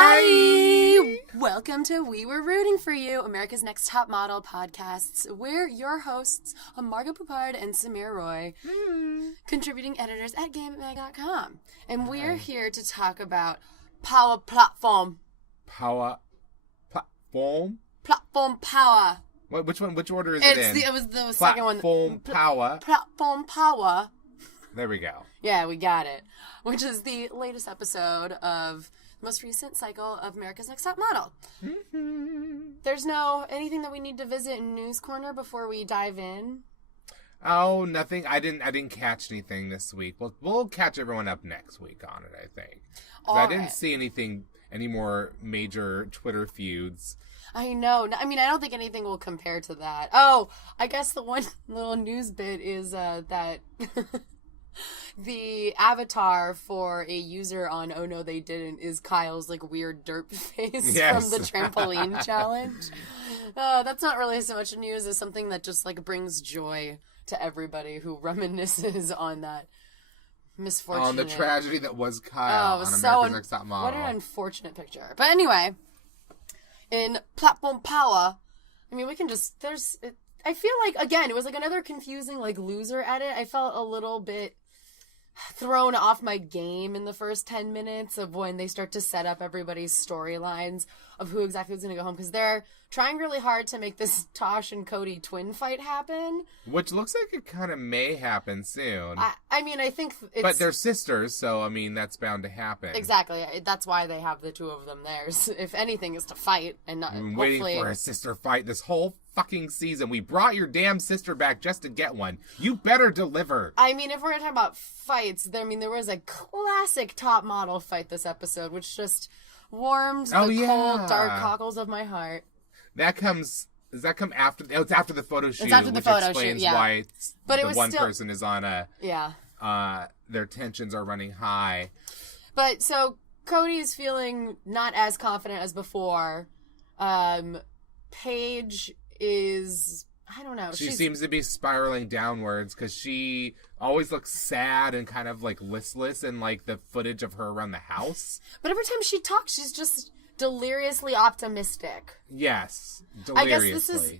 Hi! Welcome to We Were Rooting For You, America's Next Top Model podcasts. We're your hosts, Margot Poupard and Samir Roy, contributing editors at GameMag.com. And we're here to talk about Power Platform. Power Platform? Platform Power. Which one? Which order is it in? It was the second one. Platform Power. Platform Power. There we go. Yeah, we got it. Which is the latest episode of the most recent cycle of America's Next Top Model. Mm-hmm. There's anything that we need to visit in News Corner before we dive in? Oh, nothing. I didn't catch anything this week. We'll catch everyone up next week on it, I think. I didn't see any more major Twitter feuds. I know. I mean, I don't think anything will compare to that. Oh, I guess the one little news bit is that the avatar for a user on Oh No They Didn't is Kyle's weird derp face from the trampoline challenge. That's not really so much news as something that just brings joy to everybody who reminisces on that misfortune. On the tragedy that was Kyle on America's Next Top Model. What an unfortunate picture. But anyway, in Platform Power, I mean, we can just, I feel again, it was another confusing, loser edit. I felt a little bit thrown off my game in the first 10 minutes of when they start to set up everybody's storylines of who exactly is going to go home, because they're trying really hard to make this Tosh and Cody twin fight happen. Which looks like it kind of may happen soon. I mean, I think it's... But they're sisters, so, I mean, that's bound to happen. Exactly. That's why they have the two of them there. If anything, is to fight and not... We've been waiting for a sister fight this whole fucking season. We brought your damn sister back just to get one. You better deliver. I mean, if we're going to talk about fights, there was a classic top model fight this episode, which just warmed the cold, dark cockles of my heart. Does that come after? Oh, it's after the photo shoot. It's after the photo explains shoot, yeah. why but the one person is on a... Yeah. Their tensions are running high. But, so, Cody is feeling not as confident as before. Paige is... I don't know. She seems to be spiraling downwards because she always looks sad and kind of listless in the footage of her around the house. But every time she talks, she's just deliriously optimistic. Yes, deliriously. I guess this is,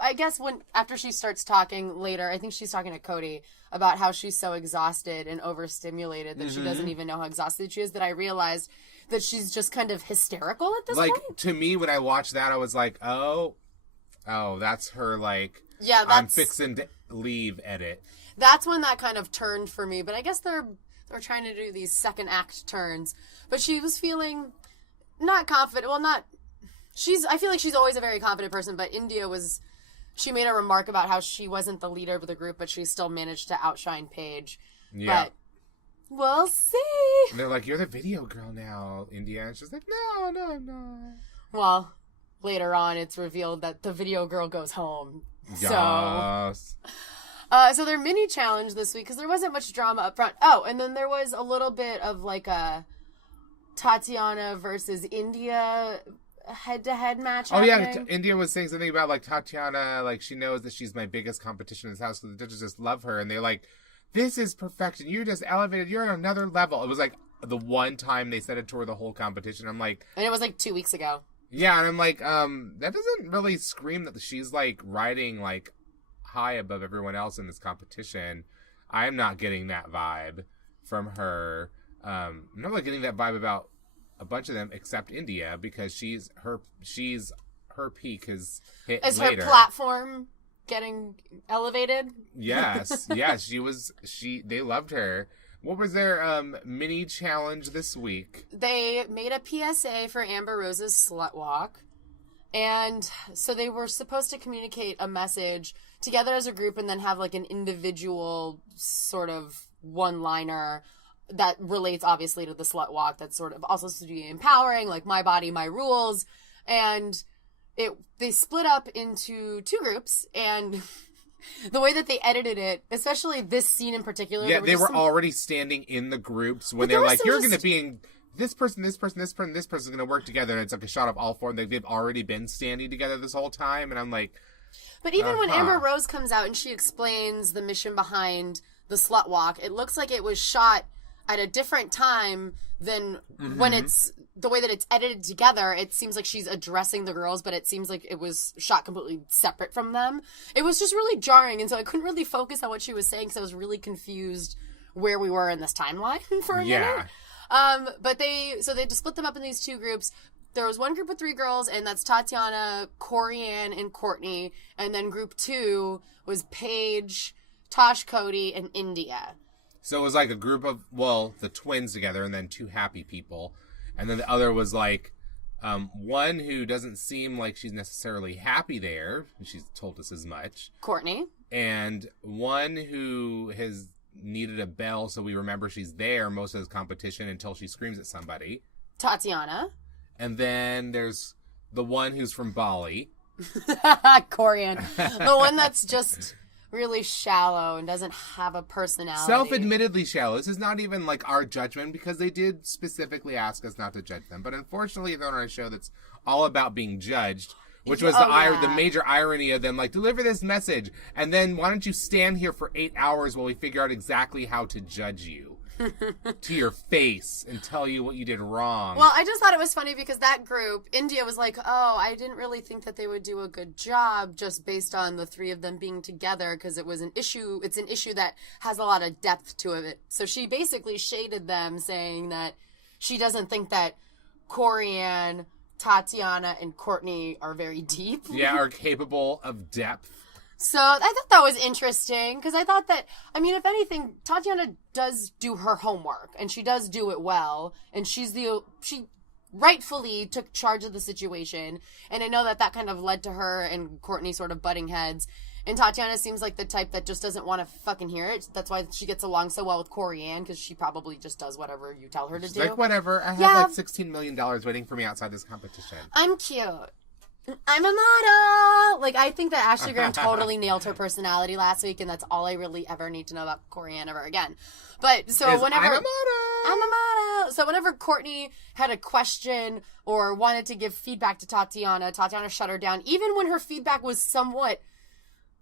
I guess after she starts talking later, I think she's talking to Cody about how she's so exhausted and overstimulated that she doesn't even know how exhausted she is, that I realized that she's just kind of hysterical at this point. To me, when I watched that, I was like, oh, that's her, I'm fixing to leave edit. That's when that kind of turned for me. But I guess they're trying to do these second act turns. But she was feeling not confident. Well, I feel like she's always a very confident person, but she made a remark about how she wasn't the leader of the group, but she still managed to outshine Paige. Yeah. But we'll see. And they're like, you're the video girl now, India. And she's like, no, I'm not. Well... Later on, it's revealed that the video girl goes home. Yes. So their mini challenge this week, because there wasn't much drama up front. Oh, and then there was a little bit of a Tatiana versus India head-to-head match happening. India was saying something about Tatiana, she knows that she's my biggest competition in this house because the judges just love her, and they're this is perfection. You're just elevated. You're on another level. It was the one time they said it to her the whole competition. I'm like... And it was 2 weeks ago. Yeah, and I'm like, that doesn't really scream that she's, riding, high above everyone else in this competition. I'm not getting that vibe from her. I'm not really getting that vibe about a bunch of them except India, because her peak has hit Is later. Her platform getting elevated? Yes, they loved her. What was their mini challenge this week? They made a PSA for Amber Rose's Slutwalk. And so they were supposed to communicate a message together as a group and then have an individual sort of one-liner that relates obviously to the Slutwalk that's sort of also supposed to be empowering, my body, my rules. And they split up into two groups, and... The way that they edited it, especially this scene in particular. Yeah, they were already standing in the groups when they're you're going to be in this person, this person, this person, this person's going to work together. And it's a shot of all four. They've already been standing together this whole time. And I'm like... But even when Amber Rose comes out and she explains the mission behind the Slutwalk, it looks like it was shot at a different time than when it's the way that it's edited together. It seems like she's addressing the girls, but it seems like it was shot completely separate from them. It was just really jarring, and so I couldn't really focus on what she was saying because I was really confused where we were in this timeline for a minute. But they split them up in these two groups. There was one group of 3 girls, and that's Tatiana, Corianne, and Courtney. And then group 2 was Paige, Tosh, Cody, and India. So it was like a group of, well, the twins together and then 2 happy people. And then the other was like one who doesn't seem like she's necessarily happy there. She's told us as much. Courtney. And one who has needed a bell so we remember she's there most of the competition until she screams at somebody. Tatiana. And then there's the one who's from Bali. Corianne. The one that's just really shallow and doesn't have a personality. Self-admittedly shallow. This is not even like our judgment because they did specifically ask us not to judge them. But unfortunately, they're on a show that's all about being judged, which was the major irony of them, like, deliver this message. And then why don't you stand here for 8 hours while we figure out exactly how to judge you to your face and tell you what you did wrong. Well, I just thought it was funny because that group, India was like, oh, I didn't really think that they would do a good job just based on the 3 of them being together because it was an issue. It's an issue that has a lot of depth to it. So she basically shaded them saying that she doesn't think that Corianne, Tatiana, and Courtney are very deep. Yeah, are capable of depth. So I thought that was interesting because I thought that, I mean, if anything, Tatiana does do her homework and she does do it well. And she rightfully took charge of the situation. And I know that kind of led to her and Courtney sort of butting heads. And Tatiana seems like the type that just doesn't want to fucking hear it. That's why she gets along so well with Corianne because she probably just does whatever you tell her to do. Like, whatever. I have like $16 million waiting for me outside this competition. I'm cute. I'm a model! Like, I think that Ashley Graham totally nailed her personality last week, and that's all I really ever need to know about Corianne ever again. But, so whenever... I'm a model! So whenever Courtney had a question or wanted to give feedback to Tatiana shut her down, even when her feedback was somewhat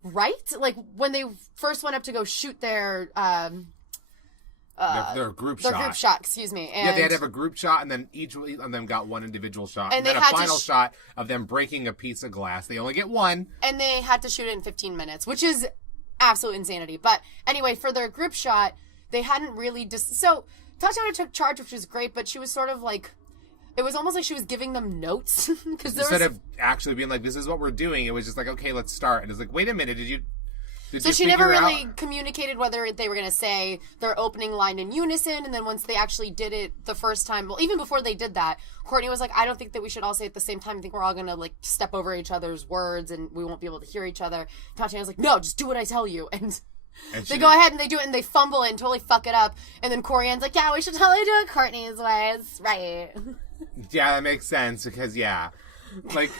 right. Like, when they first went up to go shoot their group shot. Their group shot, excuse me. And they had to have a group shot, and then each of them got one individual shot. And then a final shot of them breaking a piece of glass. They only get one. And they had to shoot it in 15 minutes, which is absolute insanity. But anyway, for their group shot, they hadn't really... So Tatiana took charge, which was great, but she was sort of like... It was almost like she was giving them notes. Instead of actually being like, this is what we're doing, it was just like, okay, let's start. And it's like, wait a minute, did you she never really communicated whether they were going to say their opening line in unison, and then once they actually did it the first time, well, even before they did that, Courtney was like, I don't think that we should all say it at the same time. I think we're all going to, like, step over each other's words, and we won't be able to hear each other. Tatiana was like, no, just do what I tell you. And they go ahead and they do it, and they fumble it and totally fuck it up. And then Corianne's like, yeah, we should totally do it Courtney's way. It's right. Yeah, that makes sense, because, yeah. Like...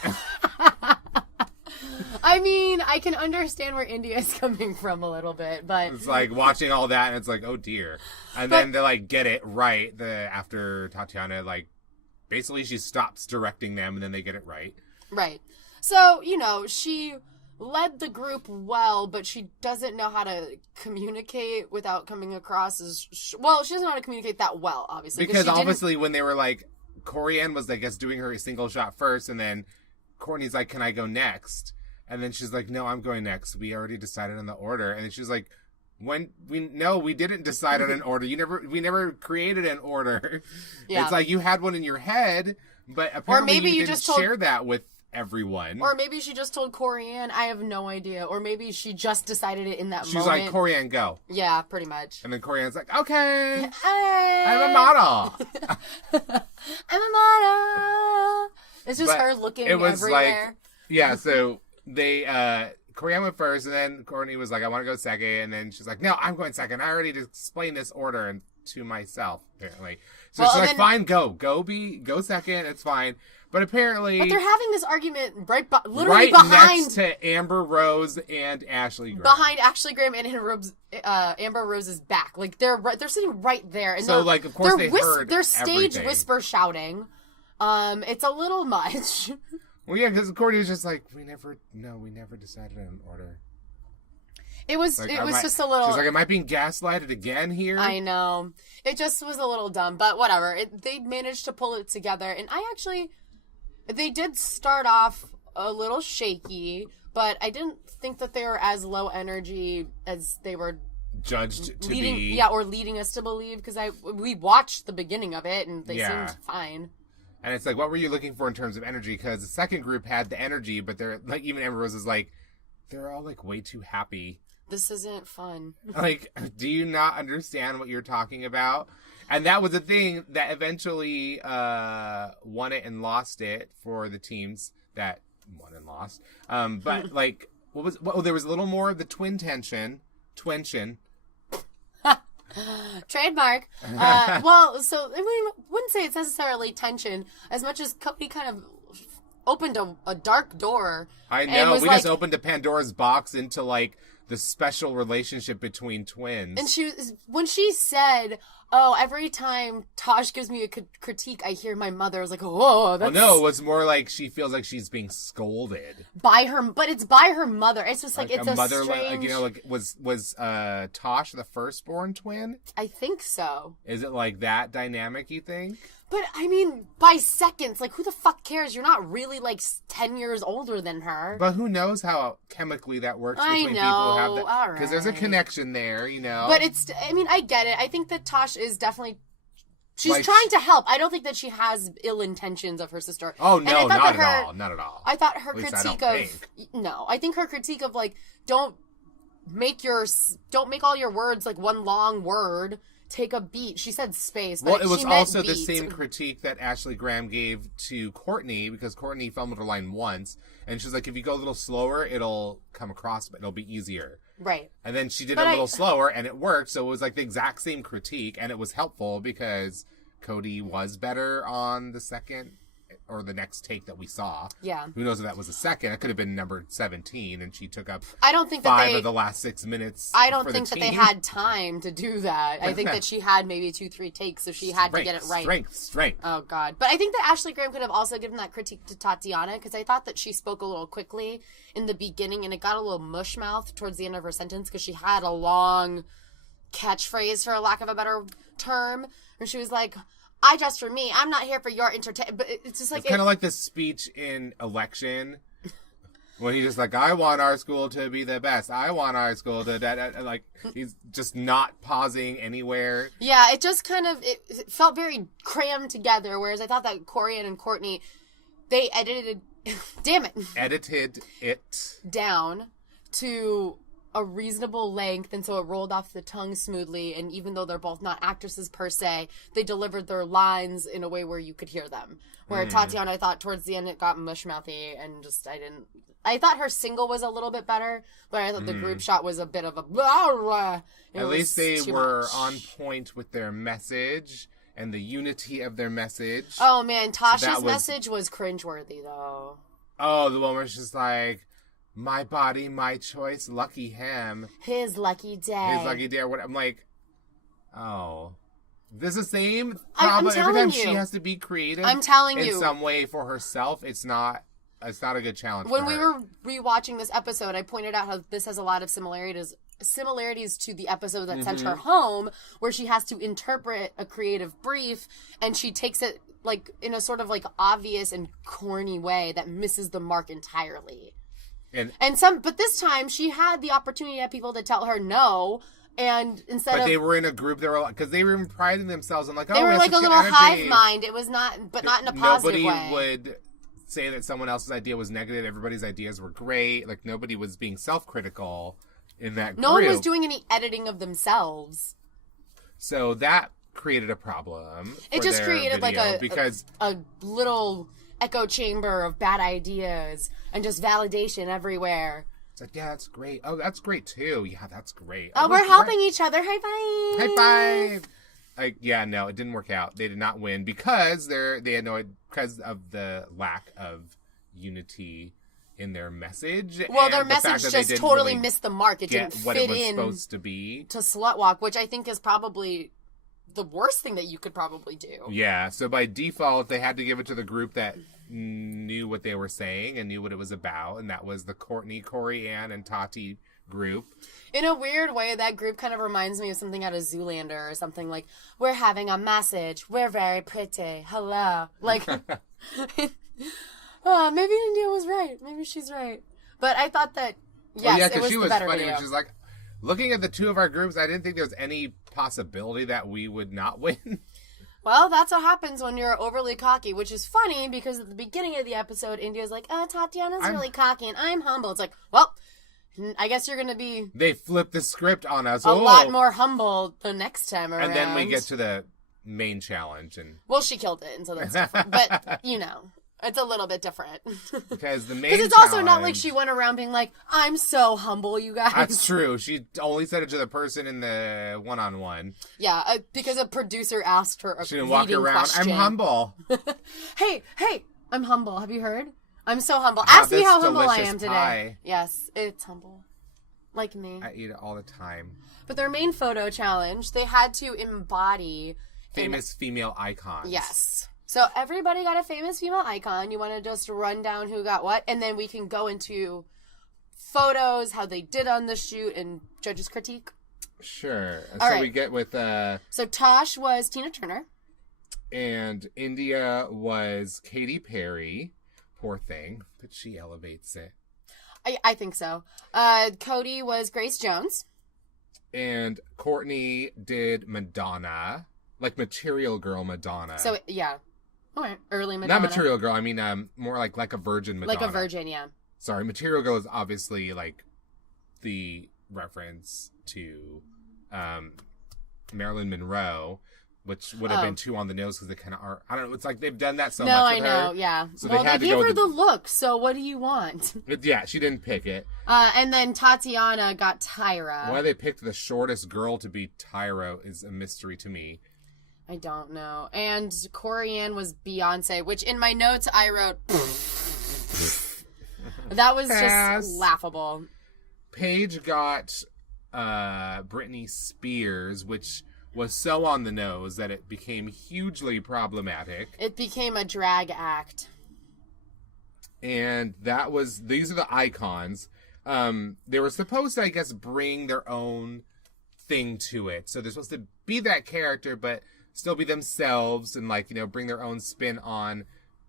I mean, I can understand where India's coming from a little bit, but... It's like watching all that, and it's like, oh dear. And then they, like, get it right after Tatiana, like, basically she stops directing them, and then they get it right. Right. So, she led the group well, but she doesn't know how to communicate without coming across as... Well, she doesn't know how to communicate that well, obviously. Because obviously when they were, like... Corianne was, I guess, doing her single shot first, and then Courtney's like, can I go next? And then she's like, no, I'm going next. We already decided on the order. And then she's like, we didn't decide on an order. We never created an order. Yeah. It's like you had one in your head, but apparently you didn't share that with everyone. Or maybe she just told Corianne, I have no idea. Or maybe she just decided it in that moment. She's like, Corianne, go. Yeah, pretty much. And then Corianne's like, okay, I'm a model. I'm a model. It's just her looking everywhere. Like, yeah, so... Corianne went first, and then Courtney was like, I want to go second, and then she's like, no, I'm going second. I already explained this order to myself, apparently. So she's like, fine, go second, it's fine. But apparently... But they're having this argument literally behind... next to Amber Rose and Ashley Graham. Behind Ashley Graham and Amber Rose's back. Like, they're sitting right there. And so, like, of course they heard They're stage whisper shouting. It's a little much. Well, yeah, because Courtney was just like, we never decided on an order. It was Like, just a little... She's like, am I being gaslighted again here? I know. It just was a little dumb, but whatever. They managed to pull it together, and they did start off a little shaky, but I didn't think that they were as low energy as they were judged to leading, be. yeah, or leading us to believe, because we watched the beginning of it, and they seemed fine. And it's like, what were you looking for in terms of energy? Because the second group had the energy, but they're like, even Amber Rose is like, they're all like way too happy. This isn't fun. Like, do you not understand what you're talking about? And that was the thing that eventually won it and lost it for the teams that won and lost. But like, there was a little more of the twintion. Trademark. Well, so I wouldn't say it's necessarily tension as much as Cody kind of opened a dark door. I know. We just opened a Pandora's box into like the special relationship between twins. And when she said, "Oh, every time Tosh gives me a critique, I hear my mother," I was like, "Oh, that's..." Well, no, it was more like she feels like she's being scolded by her, but it's by her mother. It's just like it's a mother, strange... like was Tosh the firstborn twin? I think so. Is it like that dynamic? You think? But, I mean, by seconds, like, who the fuck cares? You're not really, like, 10 years older than her. But who knows how chemically that works between people who have that. All right. Because there's a connection there, you know? But I get it. I think that Tosh is definitely... She's trying to help. I don't think that she has ill intentions of her sister. Oh, no, not at all. Not at all. I thought her critique of... No, I think her critique of, like, don't make all your words, like, one long word... Take a beat. She said space, but well, it was also beat. the same critique that Ashley Graham gave to Courtney, because Courtney fumbled her line once, and she's like, if you go a little slower, it'll come across, but it'll be easier. Right. And then she did a little slower, and it worked, so it was like the exact same critique, and it was helpful because Cody was better on the second or the next take that we saw. Yeah. Who knows if that was the second? It could have been number 17, and she took up I don't think five of the last 6 minutes. I don't think that they had time to do that. I think that she had maybe 2-3 takes, so she had to get it right. Strength. Oh, God. But I think that Ashley Graham could have also given that critique to Tatiana, because I thought that she spoke a little quickly in the beginning, and it got a little mush-mouthed towards the end of her sentence, because she had a long catchphrase, for lack of a better term, where she was like... I dress for me. I'm not here for your entertainment. But it's just like... It's kind of like the speech in Election when he's just like, I want our school to be the best. I want our school to... Like, he's just not pausing anywhere. Yeah, it just kind of... It felt very crammed together, whereas I thought that Corian and Courtney, they edited... Damn it. Edited it. Down to... a reasonable length, and so it rolled off the tongue smoothly, and even though they're both not actresses per se, they delivered their lines in a way where you could hear them. Where Tatiana, I thought towards the end it got mush-mouthy, and just I thought her single was a little bit better, but I thought the group shot was a bit of a blah. At least they were on point with their message and the unity of their message. Oh man, Tasha's message was cringeworthy though. Oh, the one where she's like, my body, my choice, lucky him. His lucky day. His lucky day. I'm like, oh. This is the same problem. Every time she has to be creative I'm telling you. in some way for herself, it's not a good challenge When for we her. were rewatching this episode, I pointed out how this has a lot of similarities to the episode that sent her home, where she has to interpret a creative brief, and she takes it like in a sort of like obvious and corny way that misses the mark entirely. But this time she had the opportunity to have people to tell her no, and but they were in a group. They were because they were priding themselves on like, they were like a little hive mind. It was not, but not in a positive way. Nobody would say that someone else's idea was negative. Everybody's ideas were great. Like nobody was being self-critical in that group. No one was doing any editing of themselves. So that created a problem. It just created like a little echo chamber of bad ideas and just validation everywhere. It's like, yeah, that's great. Oh, that's great too. Yeah, that's great. Oh, we're helping each other. High five. High five. Yeah, no, it didn't work out. They did not win because because of the lack of unity in their message. Well, their message just totally missed the mark. It didn't what fit it was in supposed to be to Slutwalk, which I think is probably the worst thing that you could probably do. Yeah, so by default, they had to give it to the group that knew what they were saying and knew what it was about, and that was the Courtney, Corey Ann, and Tati group. In a weird way, that group kind of reminds me of something out of Zoolander or something like, we're having a message. We're very pretty. Hello. Like, maybe India was right. Maybe she's right. But I thought that, yes, it was the better video. She's like, looking at the two of our groups, I didn't think there was any possibility that we would not win. Well, that's what happens when you're overly cocky, which is funny because at the beginning of the episode, India's like, Tatiana's really cocky and I'm humble. It's like, well, I guess you're going to be... They flipped the script on us. A lot more humble the next time around. And then we get to the main challenge. Well, she killed it, and so that's different. But, it's a little bit different. Because the main Because it's also not like she went around being like, I'm so humble, you guys. That's true. She only said it to the person in the one-on-one. Yeah, because a producer asked her a She didn't walk around, question. I'm humble. Hey, I'm humble. Have you heard? I'm so humble. Ask me how humble I am today. Pie. Yes, it's humble. Like me. I eat it all the time. But their main photo challenge, they had to embody... famous female icons. Yes. So everybody got a famous female icon. You want to just run down who got what? And then we can go into photos, how they did on the shoot, and judges' critique. Sure. All so right. we get with... So Tosh was Tina Turner. And India was Katy Perry. Poor thing. But she elevates it. I think so. Cody was Grace Jones. And Courtney did Madonna. Like Material Girl Madonna. So, yeah. Okay. Early Madonna. Not Material Girl. I mean, more like a virgin Madonna. Like a virgin, yeah. Sorry. Material Girl is obviously, like, the reference to Marilyn Monroe, which would have been too on the nose because they kind of are. I don't know. It's like they've done that so much with her. No, I know, yeah. So well, they gave her the look, so what do you want? Yeah, she didn't pick it. And then Tatiana got Tyra. Why they picked the shortest girl to be Tyra is a mystery to me. I don't know. And Corianne was Beyonce, which in my notes I wrote... That was just laughable. Paige got Britney Spears, which was so on the nose that it became hugely problematic. It became a drag act. And these are the icons. They were supposed to, I guess, bring their own thing to it. So they're supposed to be that character, but still be themselves and, like, bring their own spin on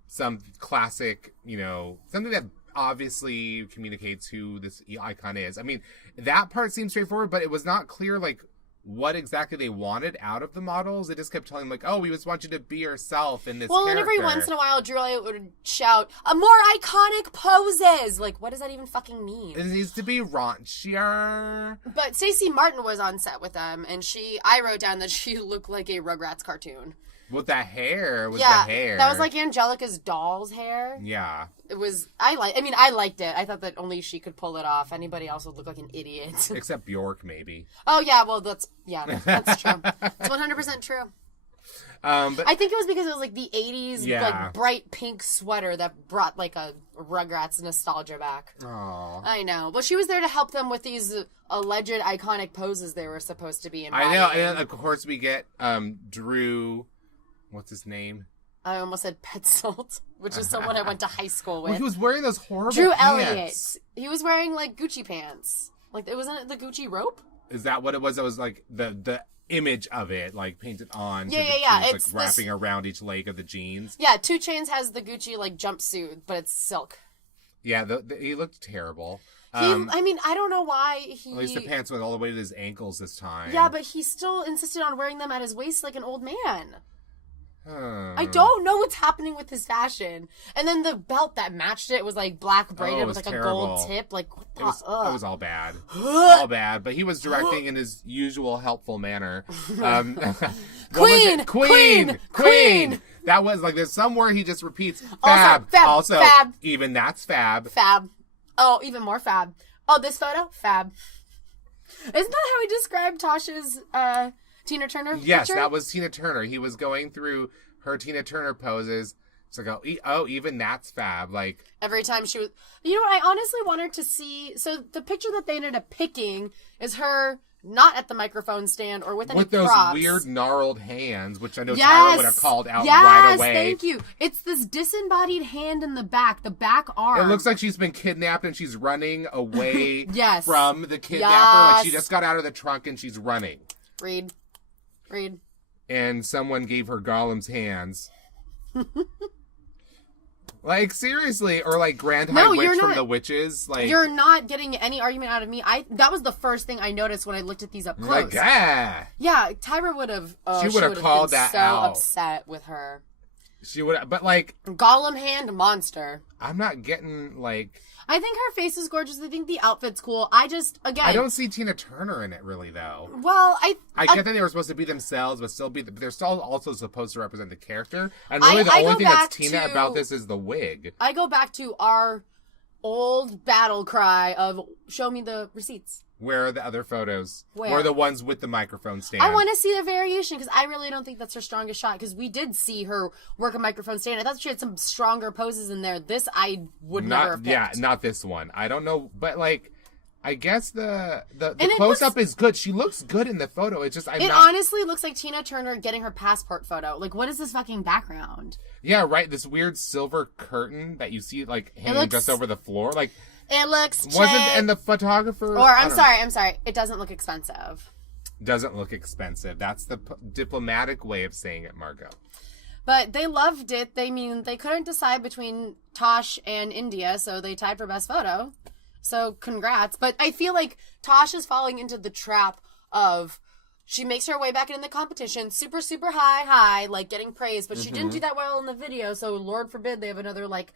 some classic, something that obviously communicates who this icon is. I mean, that part seems straightforward, but it was not clear, like, what exactly they wanted out of the models. They just kept telling them, like, oh, we just want you to be yourself in this character. And every once in a while, Julia would shout, more iconic poses! Like, what does that even fucking mean? It needs to be raunchier. But Stacey Martin was on set with them, and I wrote down that she looked like a Rugrats cartoon. With that hair. That was like Angelica's doll's hair. Yeah. It was, I liked it. I thought that only she could pull it off. Anybody else would look like an idiot. Except Bjork, maybe. Oh, yeah, well, that's true. It's 100% true. But I think it was because it was like the 80s, like bright pink sweater that brought like a Rugrats nostalgia back. Aww. I know. But she was there to help them with these alleged iconic poses they were supposed to be in. I know. And of course we get Drew, what's his name? I almost said Petzold, which is someone I went to high school with. Well, he was wearing those horrible Drew pants. Elliott. He was wearing like Gucci pants. Like, it wasn't the Gucci rope? Is that what it was? It was like the image of it, like, painted on. Yeah. It's like wrapping around each leg of the jeans. Yeah, 2 Chainz has the Gucci, like, jumpsuit, but it's silk. Yeah, he looked terrible. I don't know why At least the pants went all the way to his ankles this time. Yeah, but he still insisted on wearing them at his waist like an old man. I don't know what's happening with his fashion. And then the belt that matched it was like black braided with like terrible. A gold tip. Like, what the it was all bad. All bad. But he was directing in his usual helpful manner. Queen! That was like, there's somewhere he just repeats fab. Also, fab. Even that's fab. Fab. Oh, even more fab. Oh, this photo? Fab. Isn't that how he described Tasha's Tina Turner Yes, picture? that was Tina Turner. He was going through her Tina Turner poses. It's like, oh, even that's fab. Like, every time she was... You know what? I honestly wanted to see... So the picture that they ended up picking is her not at the microphone stand or with any with those props. weird gnarled hands, which I know Tyra would have called out right away. Yes, thank you. It's this disembodied hand in the back arm. It looks like she's been kidnapped and she's running away yes. from the kidnapper. Yes. Like she just got out of the trunk and she's running. Read. And someone gave her Gollum's hands. Like, seriously, or like Grand High Witch from the Witches. Like, you're not getting any argument out of me. That was the first thing I noticed when I looked at these up close. Like, yeah. Yeah, Tyra would have. She would have called that out. So upset with her. She would, but like Gollum hand monster. I'm not getting like. I think her face is gorgeous. I think the outfit's cool. I don't see Tina Turner in it really though. Well, I get that they were supposed to be themselves, but they're still also supposed to represent the character. And really, the only thing that's Tina about this is the wig. I go back to our old battle cry of "Show me the receipts." Where are the other photos? Where? Where are the ones with the microphone stand? I want to see the variation because I really don't think that's her strongest shot because we did see her work a microphone stand. I thought she had some stronger poses in there. This I would never have picked. Yeah, not this one. I don't know, but like, I guess the close-up is good. She looks good in the photo. It's just honestly looks like Tina Turner getting her passport photo. Like, what is this fucking background? Yeah, right. This weird silver curtain that you see like hanging just over the floor. Like, it looks and the photographer. Or I'm sorry. It doesn't look expensive. Doesn't look expensive. That's the diplomatic way of saying it, Margot. But they loved it. They couldn't decide between Tosh and India, so they tied for best photo. So congrats. But I feel like Tosh is falling into the trap of she makes her way back into the competition, super, super high, like getting praise, but she didn't do that well in the video, so Lord forbid they have another like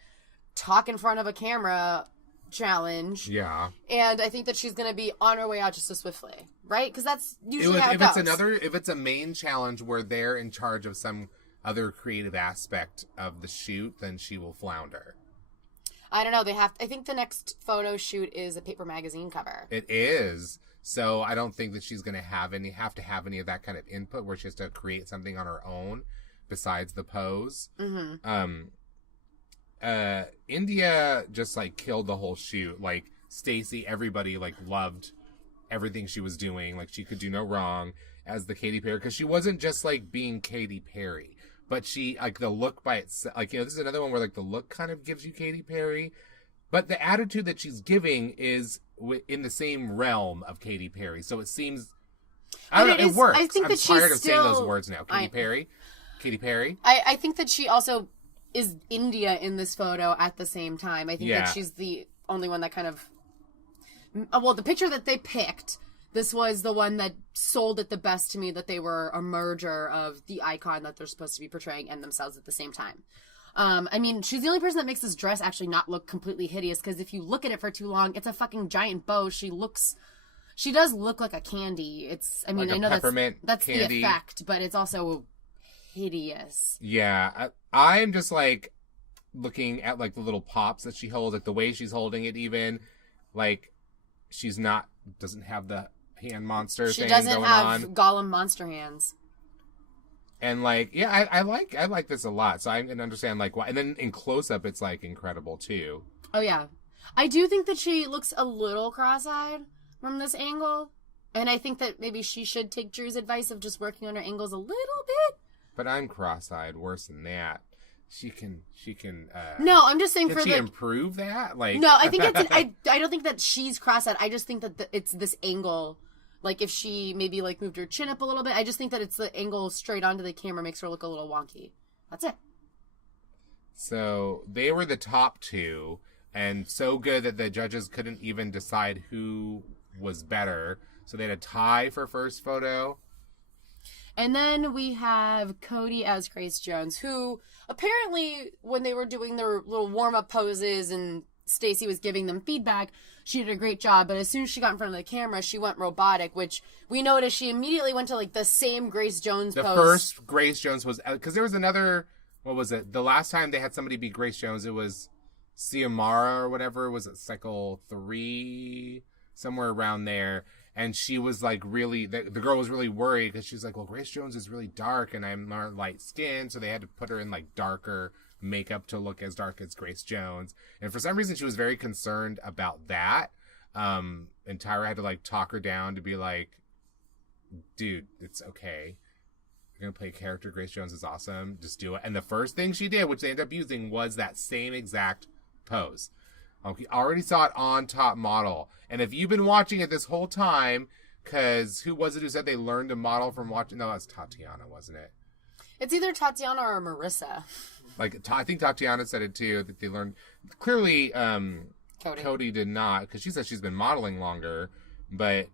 talk in front of a camera challenge. Yeah. And I think that she's going to be on her way out just as swiftly, right? Because that's usually how it goes. If it's a main challenge where they're in charge of some other creative aspect of the shoot, then she will flounder. I don't know. I think the next photo shoot is a paper magazine cover. It is. So I don't think that she's going to have to have any of that kind of input where she has to create something on her own besides the pose. Mm-hmm. India just like killed the whole shoot. Like Stacey, everybody like loved everything she was doing. Like she could do no wrong as the Katy Perry, because she wasn't just like being Katy Perry, but she like the look by itself. Like, this is another one where like the look kind of gives you Katy Perry, but the attitude that she's giving is in the same realm of Katy Perry. So it seems it works. I think I'm that tired she's of saying those words now. Katy Perry. I think that she also is India in this photo at the same time. I think that she's the only one that kind of... Well, the picture that they picked, this was the one that sold it the best to me, that they were a merger of the icon that they're supposed to be portraying and themselves at the same time. I mean, she's the only person that makes this dress actually not look completely hideous, because if you look at it for too long, it's a fucking giant bow. She does look like a candy. I know that's the effect, but it's also hideous. Yeah, I'm just like looking at like the little pops that she holds, like the way she's holding it, even like doesn't have the hand monster thing going on. She doesn't have Gollum monster hands. And like, yeah, I like this a lot. So I can understand like why. And then in close up, it's like incredible too. Oh yeah, I do think that she looks a little cross-eyed from this angle, and I think that maybe she should take Drew's advice of just working on her angles a little bit. But I'm cross-eyed worse than that. She can. No, I'm just saying. Can she improve that? Like, no, I think it's. I don't think that she's cross-eyed. I just think that it's this angle. Like, if she maybe, like, moved her chin up a little bit, I just think that it's the angle straight onto the camera makes her look a little wonky. That's it. So, they were the top two, and so good that the judges couldn't even decide who was better. So, they had a tie for first photo. And then we have Cody as Grace Jones, who apparently, when they were doing their little warm-up poses and Stacey was giving them feedback, she did a great job, but as soon as she got in front of the camera, she went robotic, which we noticed she immediately went to, like, the same Grace Jones pose. The first Grace Jones was... Because there was another... What was it? The last time they had somebody be Grace Jones, it was Xiomara or whatever. Was it Cycle 3? Somewhere around there. And she was, like, really... The girl was really worried because she was like, well, Grace Jones is really dark and I'm more light-skinned, so they had to put her in, like, darker makeup to look as dark as Grace Jones. And for some reason, she was very concerned about that. And Tyra had to, like, talk her down to be like, dude, it's okay. You're going to play a character. Grace Jones is awesome. Just do it. And the first thing she did, which they ended up using, was that same exact pose. We already saw it on Top Model. And if you've been watching it this whole time, because who was it who said they learned to model from watching? No, that's Tatiana, wasn't it? It's either Tatiana or Marissa. Like, I think Tatiana said it too, that they learned. Clearly, Cody did not, because she said she's been modeling longer. But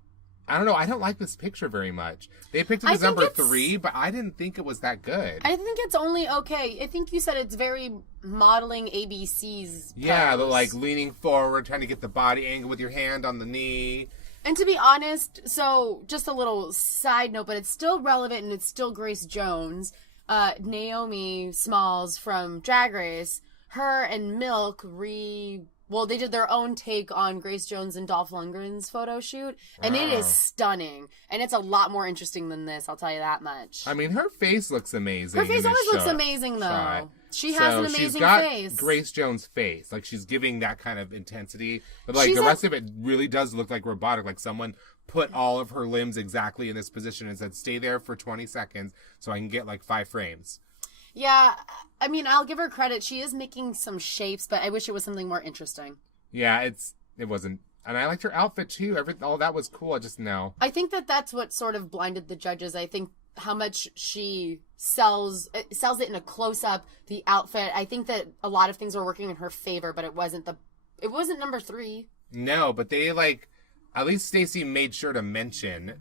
I don't know. I don't like this picture very much. They picked it as number 3, but I didn't think it was that good. I think it's only okay. I think you said it's very modeling ABC's. Yeah, the like leaning forward, trying to get the body angle with your hand on the knee. And to be honest, so just a little side note, but it's still relevant and it's still Grace Jones. Naomi Smalls from Drag Race, her and Milk they did their own take on Grace Jones and Dolph Lundgren's photo shoot, and it is stunning. And it's a lot more interesting than this, I'll tell you that much. I mean, her face looks amazing. Her face always looks amazing, though. Shot. She has an amazing she's got face. Grace Jones' face. Like, she's giving that kind of intensity. But, like, the rest of it really does look like robotic. Like, someone put all of her limbs exactly in this position and said, stay there for 20 seconds so I can get, like, 5 frames. Yeah, I mean, I'll give her credit. She is making some shapes, but I wish it was something more interesting. Yeah, it wasn't. And I liked her outfit, too. All that was cool. I just know. I think that's what sort of blinded the judges. I think how much she sells it in a close-up, the outfit. I think that a lot of things were working in her favor, but it wasn't number 3. No, but they, like, at least Stacey made sure to mention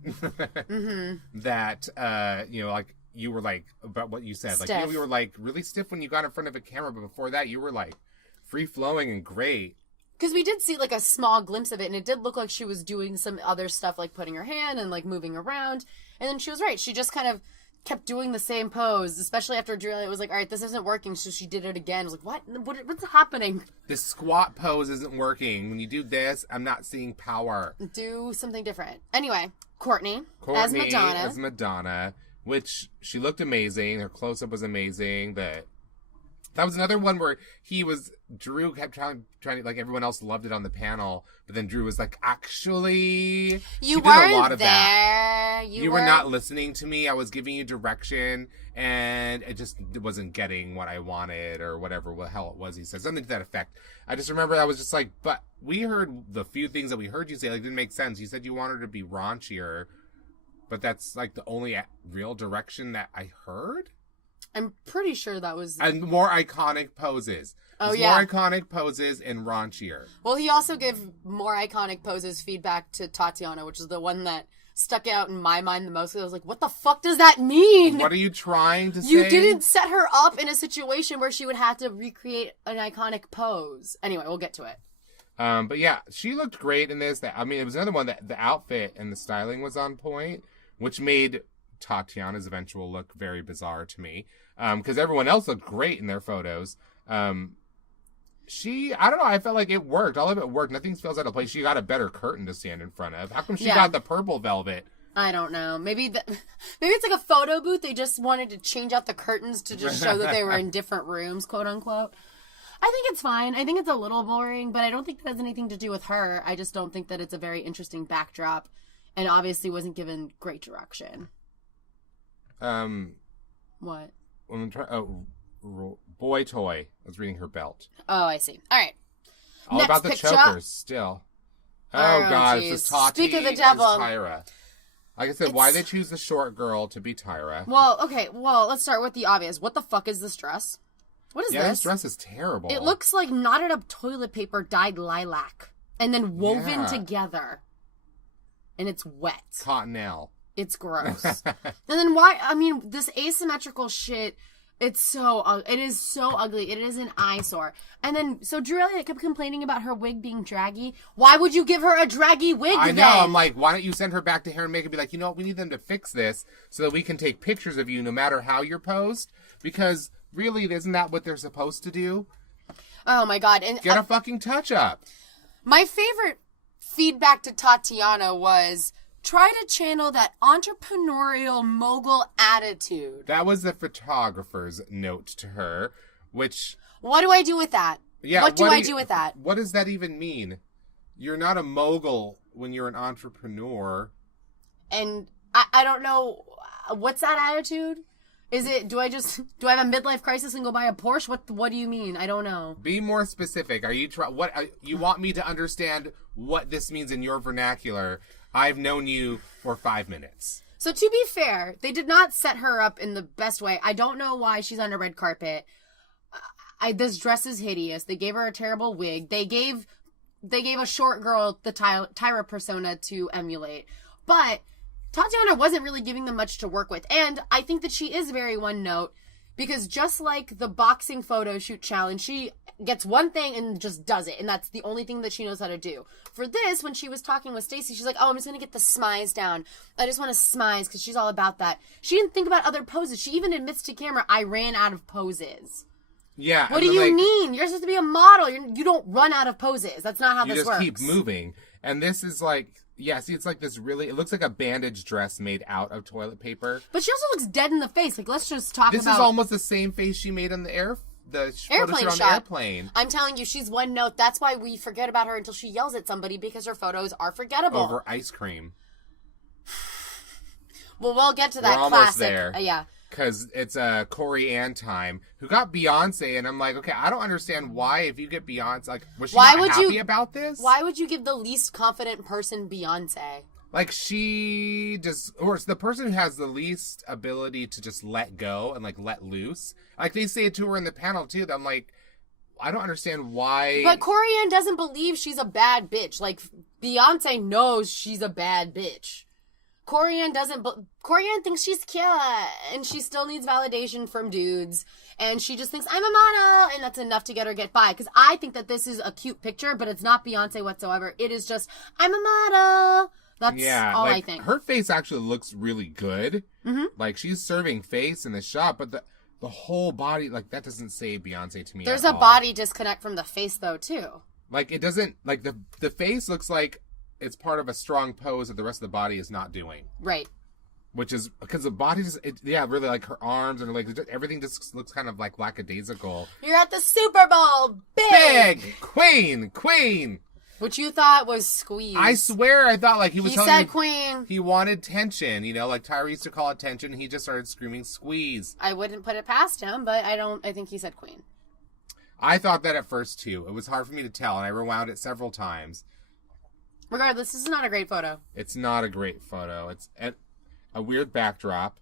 that, like, you were, like, about what you said. Stiff. Like, you were, like, really stiff when you got in front of a camera, but before that, you were, like, free-flowing and great. Because we did see, like, a small glimpse of it, and it did look like she was doing some other stuff, like putting her hand and, like, moving around. And then she was right. She just kind of kept doing the same pose, especially after Juliet was like, all right, this isn't working, so she did it again. I was like, what's happening? This squat pose isn't working. When you do this, I'm not seeing power. Do something different. Anyway, Courtney as Madonna, which she looked amazing. Her close-up was amazing. That was another one where Drew kept trying to, like, everyone else loved it on the panel, but then Drew was like, actually, you weren't a lot of there. That. You were not listening to me. I was giving you direction, and it just wasn't getting what I wanted, or whatever the hell it was he said. Something to that effect. I just remember I was just like, but we heard the few things that we heard you say, like, didn't make sense. You said you wanted her to be raunchier, but that's, like, the only real direction that I heard? I'm pretty sure that was... And more iconic poses. Oh, yeah. More iconic poses and raunchier. Well, he also gave more iconic poses feedback to Tatiana, which is the one that stuck out in my mind the most. I was like, what the fuck does that mean? What are you trying to say? You didn't set her up in a situation where she would have to recreate an iconic pose. Anyway, we'll get to it. But yeah, she looked great in this. I mean, it was another one that the outfit and the styling was on point, which made Tatiana's eventual look very bizarre to me. Because everyone else looked great in their photos. I don't know, I felt like it worked. All of it worked. Nothing feels out of place. She got a better curtain to stand in front of. How come she got the purple velvet? I don't know. Maybe it's like a photo booth. They just wanted to change out the curtains to just show that they were in different rooms, quote unquote. I think it's fine. I think it's a little boring, but I don't think that has anything to do with her. I just don't think that it's a very interesting backdrop, and obviously wasn't given great direction. What? Boy toy was reading her belt. Oh, I see. All right. All Next about the picture. chokers still. Oh God, geez. it's this Tati Speak of the devil. and Tyra. Like I said, why they choose the short girl to be Tyra? Well, okay. Well, let's start with the obvious. What the fuck is this dress? What is this? Yeah, this dress is terrible. It looks like knotted up toilet paper dyed lilac and then woven together. And it's wet. Cottonelle. It's gross. And then why? I mean, this asymmetrical shit. It is so ugly. It is an eyesore. And then, so Drew Elliott kept complaining about her wig being draggy. Why would you give her a draggy wig I know. then? I'm like, why don't you send her back to hair and makeup and be like, you know what? We need them to fix this so that we can take pictures of you no matter how you're posed. Because really, isn't that what they're supposed to do? Oh my God. And get a fucking touch up. My favorite feedback to Tatiana was, try to channel that entrepreneurial mogul attitude. That was the photographer's note to her, which... What do I do with that? Yeah, what do I do with that? What does that even mean? You're not a mogul when you're an entrepreneur. And I don't know. What's that attitude? Is it, do I have a midlife crisis and go buy a Porsche? What do you mean? I don't know. Be more specific. Are you you want me to understand what this means in your vernacular? I've known you for 5 minutes. So to be fair, they did not set her up in the best way. I don't know why she's on a red carpet. This dress is hideous. They gave her a terrible wig. They gave a short girl the Tyra persona to emulate. But Tatiana wasn't really giving them much to work with. And I think that she is very one note, because just like the boxing photo shoot challenge, she gets one thing and just does it. And that's the only thing that she knows how to do. For this, when she was talking with Stacey, she's like, oh, I'm just going to get the smize down. I just want to smize, because she's all about that. She didn't think about other poses. She even admits to camera, I ran out of poses. Yeah. What do you mean? You're supposed to be a model. You don't run out of poses. That's not how this works. You just keep moving. And this is like... Yeah, see, it's like this it looks like a bandage dress made out of toilet paper. But she also looks dead in the face. Like, let's just talk about... This is almost the same face she made on the airplane shot. On the airplane. I'm telling you, she's one note. That's why we forget about her until she yells at somebody, because her photos are forgettable. Over ice cream. Well, we'll get to that. We're classic. Almost there. Yeah. Because it's Corey and Time, who got Beyonce, and I'm like, okay, I don't understand why, if you get Beyonce, like, was she not happy about this? Why would you give the least confident person Beyonce? Like, she just, or it's the person who has the least ability to just let go and, like, let loose. Like, they say it to her in the panel, too, that I'm like, I don't understand why. But Corey Ann doesn't believe she's a bad bitch. Like, Beyonce knows she's a bad bitch. Corey Ann thinks she's cute, and she still needs validation from dudes, and she just thinks, I'm a model, and that's enough to get by. Because I think that this is a cute picture, but it's not Beyonce whatsoever. It is just, I'm a model. That's all I think. Her face actually looks really good. Mm-hmm. Like, she's serving face in the shot, but the whole body, like, that doesn't say Beyonce to me. There's a body disconnect from the face, though, too. Like, it doesn't, like, the face looks like it's part of a strong pose that the rest of the body is not doing. Right. Which is, because the body just, really, like, her arms and, like, everything just looks kind of, like, lackadaisical. You're at the Super Bowl! Big! Queen! Which you thought was squeeze. I swear I thought, like, he was telling said me queen. He wanted tension, like Tyra used to call it tension, he just started screaming squeeze. I wouldn't put it past him, but I think he said queen. I thought that at first, too. It was hard for me to tell, and I rewound it several times. Regardless, this is not a great photo. It's not a great photo. It's a weird backdrop.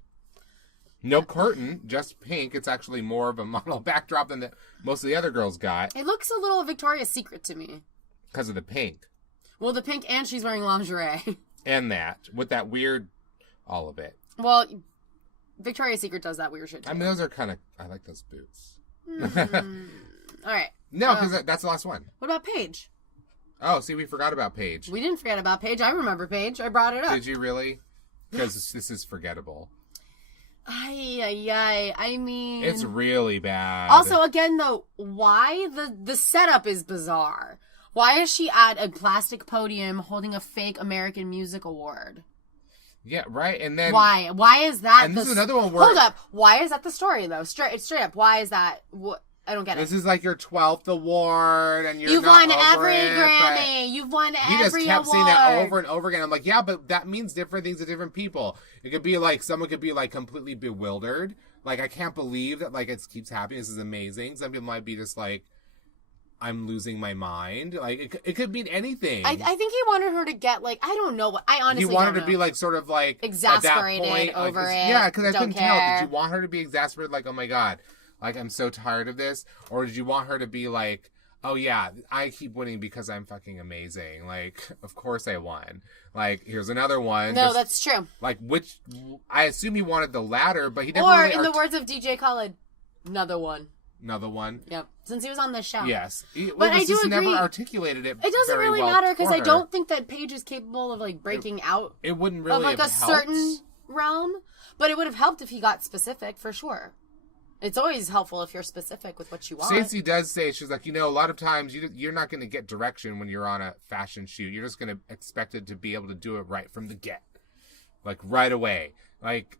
No curtain, just pink. It's actually more of a model backdrop than most of the other girls got. It looks a little Victoria's Secret to me. Because of the pink. Well, the pink, and she's wearing lingerie. And that. With that weird... all of it. Well, Victoria's Secret does that weird shit too. I mean, those are kind of... I like those boots. All right. No, because that's the last one. What about Paige? Oh, see, we forgot about Paige. We didn't forget about Paige. I remember Paige. I brought it up. Did you really? Because this is forgettable. I mean... It's really bad. Also, again, though, why? The setup is bizarre. Why is she at a plastic podium holding a fake American Music Award? Yeah, right, and then... Why? Why is that... And this is another one where... Hold up. Why is that the story, though? Straight up. Why is that... I don't get it. This is like your 12th award, and You've won every Grammy. You've won every award. He just kept saying that over and over again. I'm like, yeah, but that means different things to different people. It could be like, someone could be like completely bewildered. Like, I can't believe that, like, it keeps happening. This is amazing. Some people might be just like, I'm losing my mind. Like, it could mean anything. I think he wanted her to get, like, I don't know what, I honestly don't know. He wanted her to be, like, sort of, like, exasperated at that point, over like, it. Yeah, because I couldn't care. tell. Did you want her to be exasperated? Like, oh my God. Like, I'm so tired of this. Or did you want her to be like, oh yeah, I keep winning because I'm fucking amazing. Like, of course I won. Like, here's another one. No, that's true. Like, I assume he wanted the latter, but he never Or, really in the words of DJ Khaled, another one. Another one? Yep. Since he was on this show. Yes. But I do agree. Never articulated it. It doesn't really matter, because I don't think that Paige is capable of, like, breaking out. It wouldn't really of, like, have a helped. certain realm. But it would have helped if he got specific, for sure. It's always helpful if you're specific with what you want. Stacey does say, she's like, a lot of times you're not going to get direction when you're on a fashion shoot. You're just going to expect it to be able to do it right from the get. Like, right away. Like...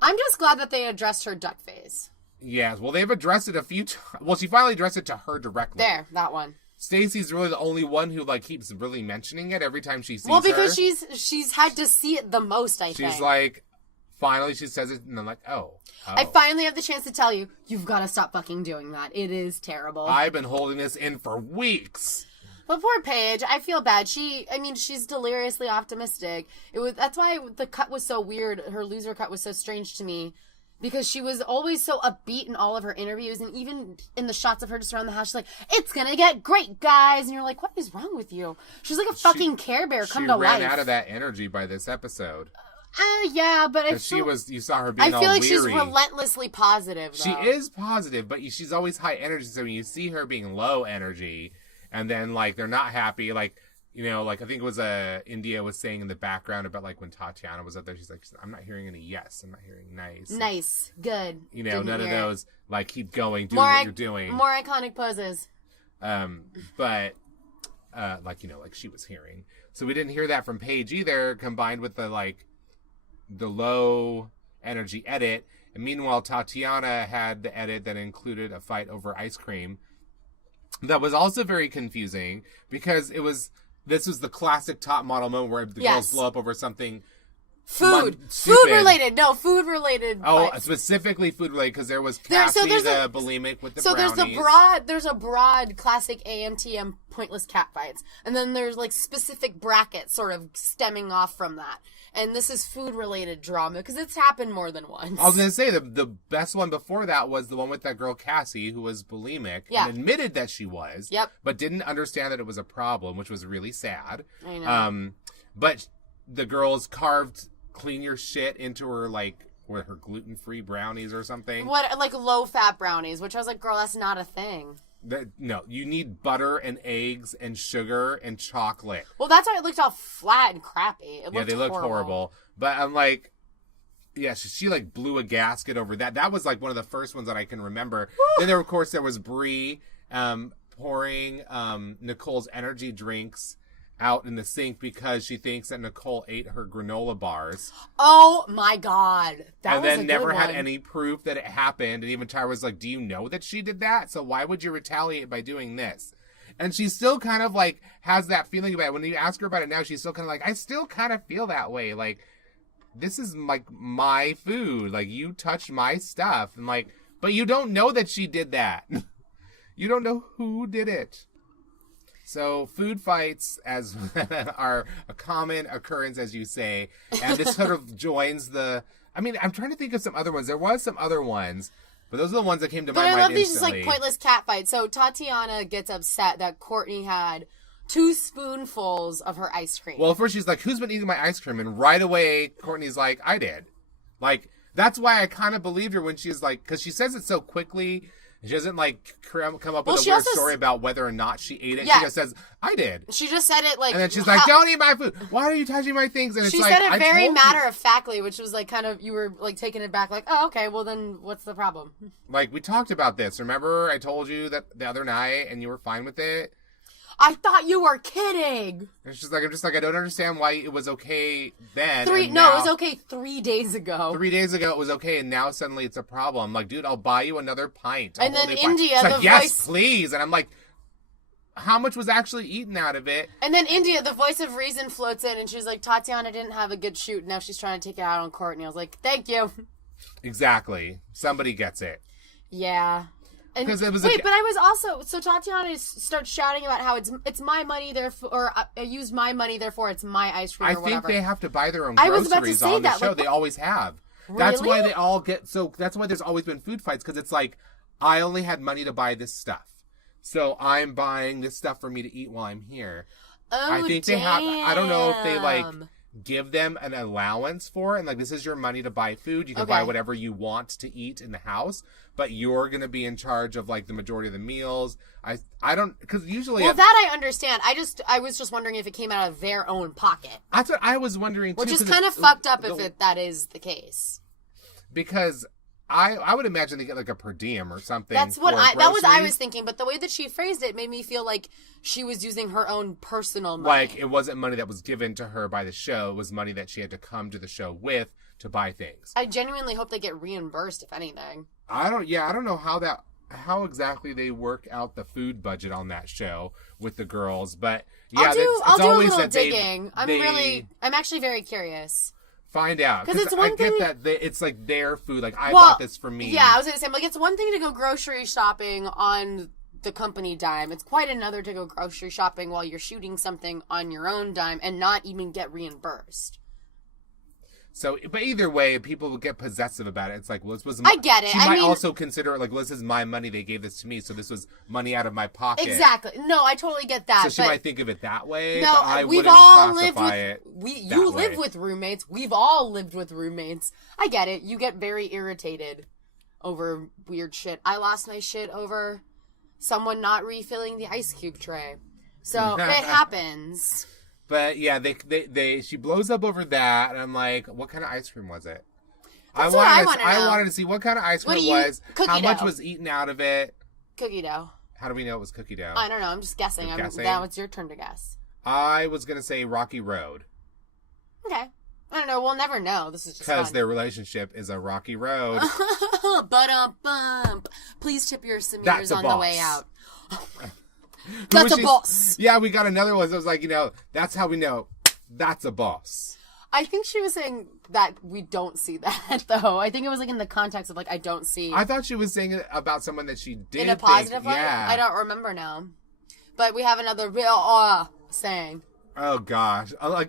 I'm just glad that they addressed her duck face. Yes, well, they've addressed it a few times. Well, she finally addressed it to her directly. There, that one. Stacey's really the only one who like keeps really mentioning it every time she sees her. Well, because she's had to see it the most, I think. She's like, finally she says it, and I'm like, oh. I finally have the chance to tell you, you've got to stop fucking doing that. It is terrible. I've been holding this in for weeks. But poor Paige, I feel bad. She's deliriously optimistic. That's why the cut was so weird. Her loser cut was so strange to me. Because she was always so upbeat in all of her interviews, and even in the shots of her just around the house, she's like, "It's gonna get great, guys," and you're like, "What is wrong with you?" She's like a fucking Care Bear come to life. She ran out of that energy by this episode. Yeah, but you saw her being all weary. I feel like she's relentlessly positive, though. She is positive, but she's always high energy, so when you see her being low energy, and then, like, they're not happy, like, you know, like, I think it was India was saying in the background about, like, when Tatiana was up there, she's like, I'm not hearing any yes, I'm not hearing nice. Nice, good. You know, none of those, like, keep going, do what you're doing. More iconic poses. But, like, you know, like she was hearing. So we didn't hear that from Paige either, combined with the, like, the low energy edit. And meanwhile, Tatiana had the edit that included a fight over ice cream. That was also very confusing because this was the classic top model moment where the girls blow up over something. Food related. No, food related. Oh, specifically food related because there was Cassie, the bulimic with the brownies. There's a broad classic ANTM pointless cat fights, and then there's like specific brackets sort of stemming off from that. And this is food related drama because it's happened more than once. I was gonna say the best one before that was the one with that girl Cassie who was bulimic and admitted that she was, but didn't understand that it was a problem, which was really sad. I know. But the girls carved clean your shit into her, like, her gluten-free brownies or something. What, like low-fat brownies, which I was like, girl, that's not a thing. No, you need butter and eggs and sugar and chocolate. Well, that's why it looked all flat and crappy. They looked horrible. But I'm like, yeah, she like blew a gasket over that. That was like one of the first ones that I can remember. Then there, of course, there was Brie pouring Nicole's energy drinks out in the sink because she thinks that Nicole ate her granola bars. Oh my God. And then never had any proof that it happened. And even Tyra was like, do you know that she did that? So why would you retaliate by doing this? And she still kind of like has that feeling about it. When you ask her about it now, she's still kind of like, I still kind of feel that way. Like, this is like my food. Like, you touched my stuff. And like, but you don't know that she did that. You don't know who did it. So food fights are a common occurrence, as you say, and this sort of joins the. I mean, I'm trying to think of some other ones. There was some other ones, but those are the ones that came to my mind. But I love these instantly. just like pointless cat fights. So Tatiana gets upset that Courtney had 2 spoonfuls of her ice cream. Well, first she's like, "Who's been eating my ice cream?" And right away, Courtney's like, "I did." Like, that's why I kind of believed her when she's like, because she says it so quickly. She doesn't, like, come up with a weird story about whether or not she ate it. Yeah. She just says, I did. She just said it, like... And then she's like, don't eat my food. Why are you touching my things? And it's she like, said it very matter-of-factly, which was, like, kind of... You were, like, taking it back, like, oh, okay, well, then what's the problem? Like, we talked about this. Remember I told you that the other night, and you were fine with it? I thought you were kidding. It's just like, I'm just like, I don't understand why it was okay then. It was okay 3 days ago. 3 days ago it was okay, and now suddenly it's a problem. Like, dude, I'll buy you another pint. And then India, the voice... yes, please. And I'm like, how much was actually eaten out of it? And then India, the voice of reason, floats in, and she's like, Tatiana didn't have a good shoot. Now she's trying to take it out on Courtney. I was like, thank you. Exactly. Somebody gets it. Yeah. And, but I was also... So Tatiana starts shouting about how it's my money, therefore... Or I used my money, therefore it's my ice cream or whatever. I think they have to buy their own groceries on the show. Like, they always have. Really? That's why they all get... So that's why there's always been food fights, because it's like, I only had money to buy this stuff. So I'm buying this stuff for me to eat while I'm here. Oh, I think they have... I don't know if they, like... give them an allowance for it, and like, this is your money to buy food. You can buy whatever you want to eat in the house, but you're going to be in charge of like the majority of the meals. I don't, because usually... Well, that I understand. I was just wondering if it came out of their own pocket. That's what I was wondering too. Which is kind of fucked up if that is the case. Because I would imagine they get like a per diem or something. That's what I was thinking, but the way that she phrased it made me feel like she was using her own personal money. Like, it wasn't money that was given to her by the show. It was money that she had to come to the show with to buy things. I genuinely hope they get reimbursed, if anything. I don't know how that how exactly they work out the food budget on that show with the girls, but yeah, I'll do a always little that digging. I'm actually very curious. Find out, because it's one thing. Get that it's like their food. Like I bought this for me. Yeah, I was gonna say, like, it's one thing to go grocery shopping on the company dime. It's quite another to go grocery shopping while you're shooting something on your own dime and not even get reimbursed. So, but either way, people will get possessive about it. It's like, well, this was. I get it. She might also consider it like, well, this is my money. They gave this to me, so this was money out of my pocket. Exactly. No, I totally get that. So she might think of it that way. No, but I we've wouldn't all classify lived with. it. You live with roommates. We've all lived with roommates. I get it. You get very irritated over weird shit. I lost my shit over someone not refilling the ice cube tray. So it happens. But yeah, she blows up over that, and I'm like, what kind of ice cream was it? I wanted to see what kind of ice cream it was, how much was eaten out of it. Cookie dough. How do we know it was cookie dough? I don't know. I'm just guessing. Now it's your turn to guess. I was gonna say Rocky Road. Okay. I don't know. We'll never know. This is just because their relationship is a rocky road. Bump. Please tip your Samirs on the way out. That's a boss. Yeah, we got another one. So it was like, that's how we know that's a boss. I think she was saying that we don't see that, though. I think it was like in the context of like, I don't see. I thought she was saying it about someone that she did. In a positive way? Yeah. I don't remember now. But we have another real saying. Oh gosh. I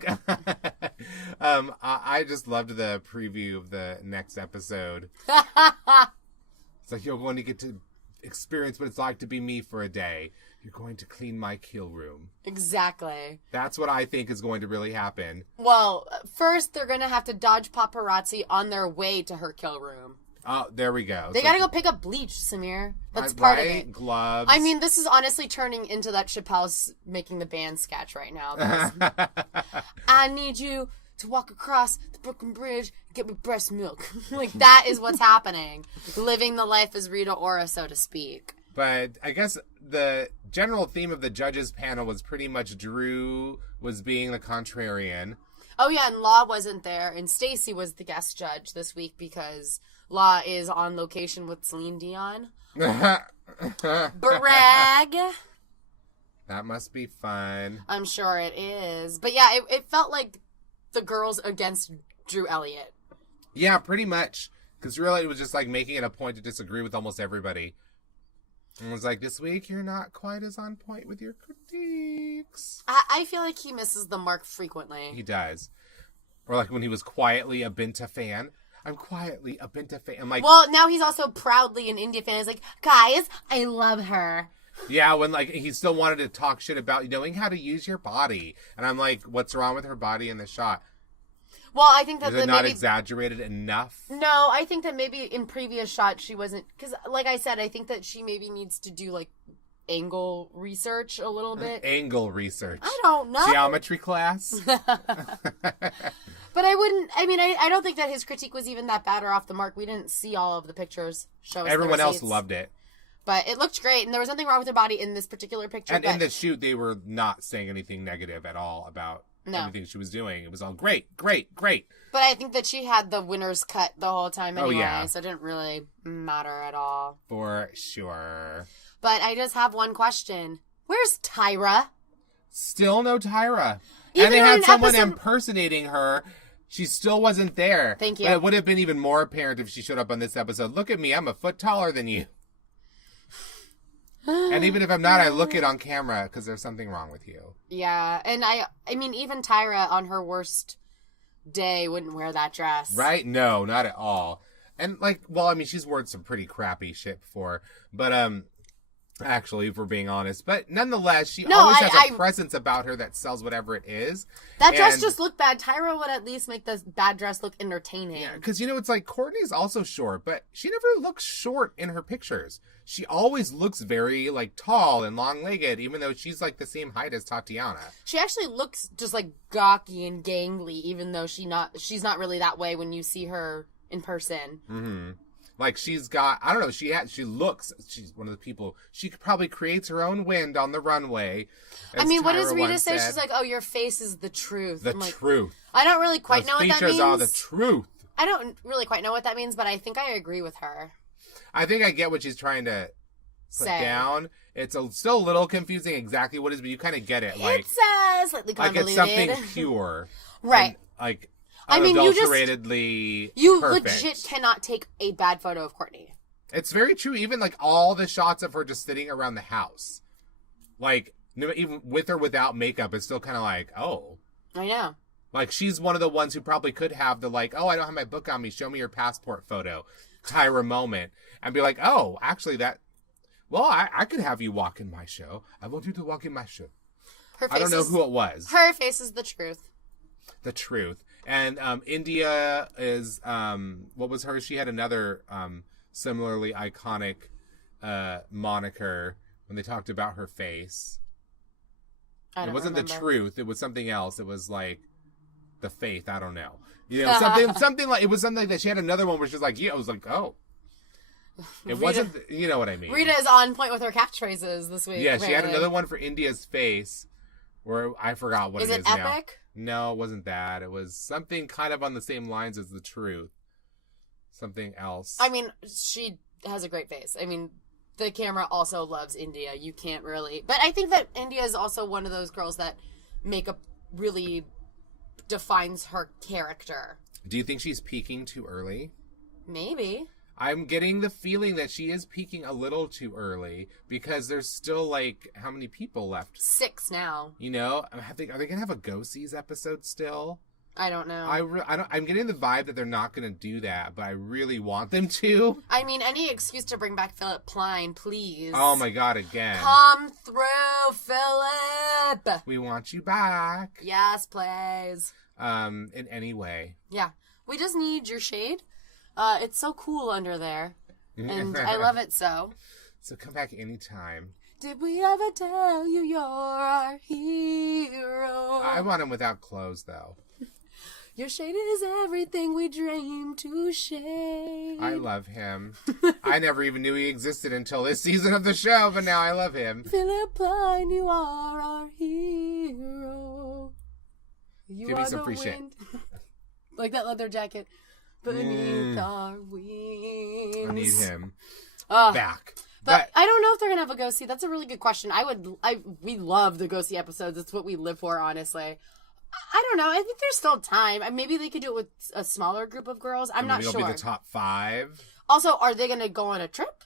just loved the preview of the next episode. It's like, you're going to get to experience what it's like to be me for a day. You're going to clean my kill room. Exactly. That's what I think is going to really happen. Well, first they're going to have to dodge paparazzi on their way to her kill room. Oh, there we go. They got to go pick up bleach, Samir. That's part of it. Gloves. I mean, this is honestly turning into that Chappelle's making the band sketch right now. I need you to walk across the Brooklyn Bridge and get me breast milk. Like, that is what's happening. Living the life as Rita Ora, so to speak. But I guess the general theme of the judges panel was pretty much Drew was being the contrarian. Oh, yeah, and Law wasn't there, and Stacy was the guest judge this week because Law is on location with Celine Dion. Brag! That must be fun. I'm sure it is. But yeah, it felt like the girls against Drew Elliott. Yeah, pretty much. Because really it was just like making it a point to disagree with almost everybody. And it was like, this week you're not quite as on point with your critiques. I feel like he misses the mark frequently. He does. Or like when he was quietly a Binta fan. I'm quietly a Binta fan. I'm like, well, now he's also proudly an India fan. He's like, guys, I love her. Yeah, when like he still wanted to talk shit about knowing how to use your body. And I'm like, what's wrong with her body in the shot? Well, I think that is it not exaggerated enough? No, I think that maybe in previous shots she wasn't, because like I said, I think that she maybe needs to do like angle research a little bit. Angle research. I don't know. Geometry class. But I don't think that his critique was even that bad or off the mark. We didn't see all of the pictures. Everyone else loved it. But it looked great, and there was nothing wrong with her body in this particular picture. And in the shoot, they were not saying anything negative at all about everything she was doing. It was all great. But I think that she had the winner's cut the whole time anyway, so it didn't really matter at all. For sure. But I just have one question. Where's Tyra? Still no Tyra. And they had someone impersonating her. She still wasn't there. Thank you. But it would have been even more apparent if she showed up on this episode. Look at me. I'm a foot taller than you. And even if I'm not, I look it on camera because there's something wrong with you. Yeah. And I mean, even Tyra on her worst day wouldn't wear that dress. Right? No, not at all. And like, well, I mean, she's worn some pretty crappy shit before. But, actually, if we're being honest. But nonetheless, she always has a presence about her that sells whatever it is. That dress just looked bad. Tyra would at least make this bad dress look entertaining. Yeah, because, it's like Courtney's also short, but she never looks short in her pictures. She always looks very, like, tall and long-legged, even though she's, like, the same height as Tatiana. She actually looks just, like, gawky and gangly, even though she's not really that way when you see her in person. Mm-hmm. Like, she's got, I don't know, she's one of the people, she probably creates her own wind on the runway. I mean, what does Rita say? She's like, oh, your face is the truth. The truth. I don't really quite know what that means. Features are the truth. I don't really quite know what that means, but I think I agree with her. I think I get what she's trying to put down. It's still a little confusing exactly what it is, but you kind of get it. Like, it's slightly convoluted. Like it's something pure. Right. And, like, I mean, unadulteratedly you perfect. legit cannot take a bad photo of Courtney. It's very true. Even, like, all the shots of her just sitting around the house. Like, even with or without makeup, it's still kind of like, oh. I know. Like, she's one of the ones who probably could have the, like, oh, I don't have my book on me. Show me your passport photo. Tyra moment. And be like, oh, actually that... Well, I could have you walk in my show. I want you to walk in my show. I don't know who it was. Her face is the truth. The truth. And India is... what was hers? She had another similarly iconic moniker when they talked about her face. It wasn't remember. The truth. It was something else. It was like the faith. I don't know. You know, something like, it was something that she had another one where she was like, yeah, I was like, oh. It wasn't, you know what I mean. Rita is on point with her catchphrases this week. Yeah, apparently. She had another one for India's face where I forgot what it is now. Is it Epic? No, it wasn't that. It was something kind of on the same lines as the truth. Something else. I mean, she has a great face. I mean, the camera also loves India. You can't really... But I think that India is also one of those girls that makeup really defines her character. Do you think she's peaking too early? Maybe. I'm getting the feeling that she is peaking a little too early because there's still, like, how many people left? 6 now. You know? Are they going to have a Go-Sees episode still? I don't know. I'm getting the vibe that they're not going to do that, but I really want them to. I mean, any excuse to bring back Philip Pline, please. Oh my God, again. Come through, Philip. We want you back. Yes, please. In any way. Yeah. We just need your shade. It's so cool under there. And I love it so. So come back anytime. Did we ever tell you you're our hero? I want him without clothes, though. Your shade is everything we dream to shade. I love him. I never even knew he existed until this season of the show, but now I love him. Philip Pline, you are our hero. Give me some free shit. Like that leather jacket. Beneath our wings. I need him back. But I don't know if they're gonna have a go-see. That's a really good question. We love the go-see episodes. It's what we live for, honestly. I don't know. I think there's still time. Maybe they could do it with a smaller group of girls. I'm not sure. Maybe it'll be the top 5. Also, are they going to go on a trip?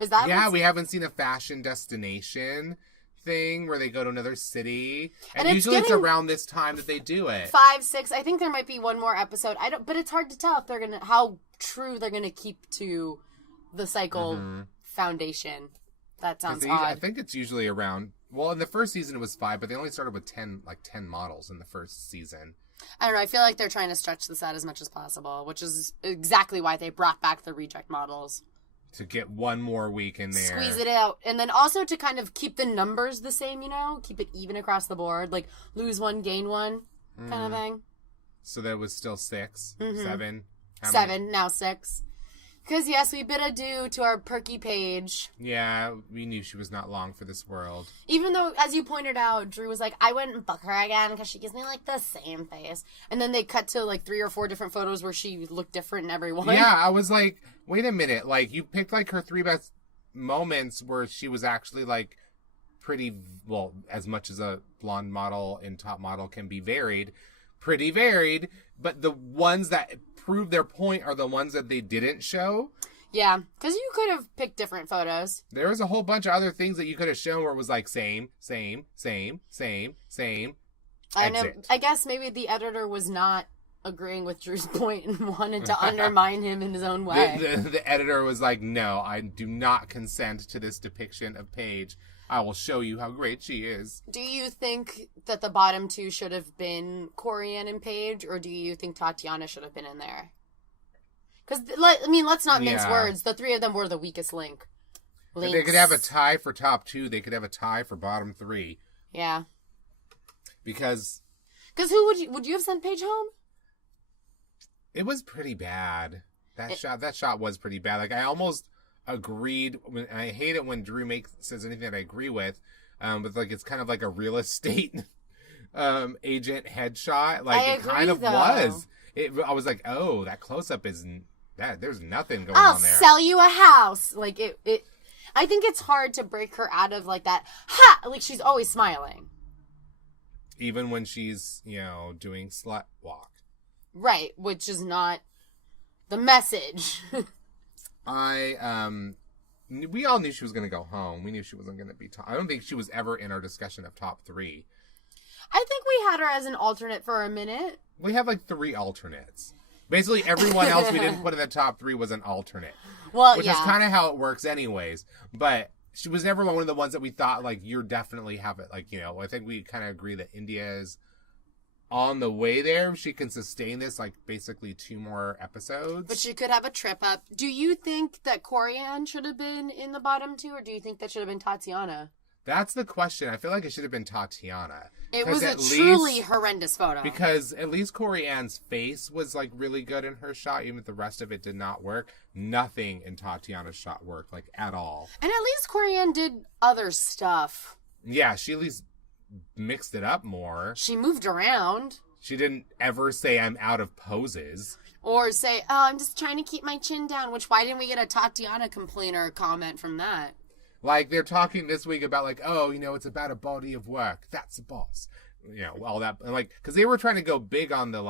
Is that? Yeah, we haven't seen a fashion destination thing where they go to another city, and usually it's around this time that they do it. 5, 6. I think there might be one more episode. But it's hard to tell if they're how true they're gonna keep to the cycle foundation. That sounds odd. I think it's usually around. Well, in the first season it was 5, but they only started with 10 models in the first season. I don't know. I feel like they're trying to stretch this out as much as possible, which is exactly why they brought back the reject models. To get one more week in there. Squeeze it out. And then also to kind of keep the numbers the same, keep it even across the board. Like lose 1, gain 1 kind of thing. So that was still 6, 7. 7, now 6. Because, yes, we bid adieu to our perky Paige. Yeah, we knew she was not long for this world. Even though, as you pointed out, Drew was like, I wouldn't book her again because she gives me, like, the same face. And then they cut to, like, 3 or 4 different photos where she looked different in every one. Yeah, I was like, wait a minute. Like, you picked, like, her 3 best moments where she was actually, like, pretty, well, as much as a blonde model and top model can be varied, pretty varied. But the ones that prove their point are the ones that they didn't show. Yeah, because you could have picked different photos. There was a whole bunch of other things that you could have shown where it was like same. I know. I guess maybe the editor was not agreeing with Drew's point and wanted to undermine him in his own way. The editor was like, no, I do not consent to this depiction of Paige. I will show you how great she is. Do you think that the bottom 2 should have been Corianne and Paige, or do you think Tatiana should have been in there? Because, let's not mince words. The 3 of them were the weakest link. They could have a tie for top 2. They could have a tie for bottom 3. Yeah. Because who would you have sent Paige home? It was pretty bad. That shot was pretty bad. Like, I almost agreed, and I hate it when Drew says anything that I agree with, but like it's kind of like a real estate agent headshot. Like it kind of was. I was like, oh, that close up is that. There's nothing going on there. I'll sell you a house. Like it. I think it's hard to break her out of, like, that, ha! Like, she's always smiling. Even when she's, doing Slutwalk. Right, which is not the message. We all knew she was going to go home. We knew she wasn't going to be I don't think she was ever in our discussion of top 3. I think we had her as an alternate for a minute. We have, 3 alternates. Basically, everyone else we didn't put in the top 3 was an alternate. Well, which is kind of how it works anyways. But she was never one of the ones that we thought, you're definitely have it. I think we kind of agree that India is on the way there. She can sustain this, basically 2 more episodes. But she could have a trip up. Do you think that Corianne should have been in the bottom 2, or do you think that should have been Tatiana? That's the question. I feel like it should have been Tatiana. It was a truly horrendous photo. Because at least Corianne's face was, really, good in her shot, even if the rest of it did not work. Nothing in Tatiana's shot worked, at all. And at least Corianne did other stuff. Yeah, she at least mixed it up more. She moved around. She didn't ever say, I'm out of poses. Or say, oh, I'm just trying to keep my chin down, which why didn't we get a Tatiana complaint or a comment from that? They're talking this week about, it's about a body of work. That's a boss. All that. And, because they were trying to go big on the,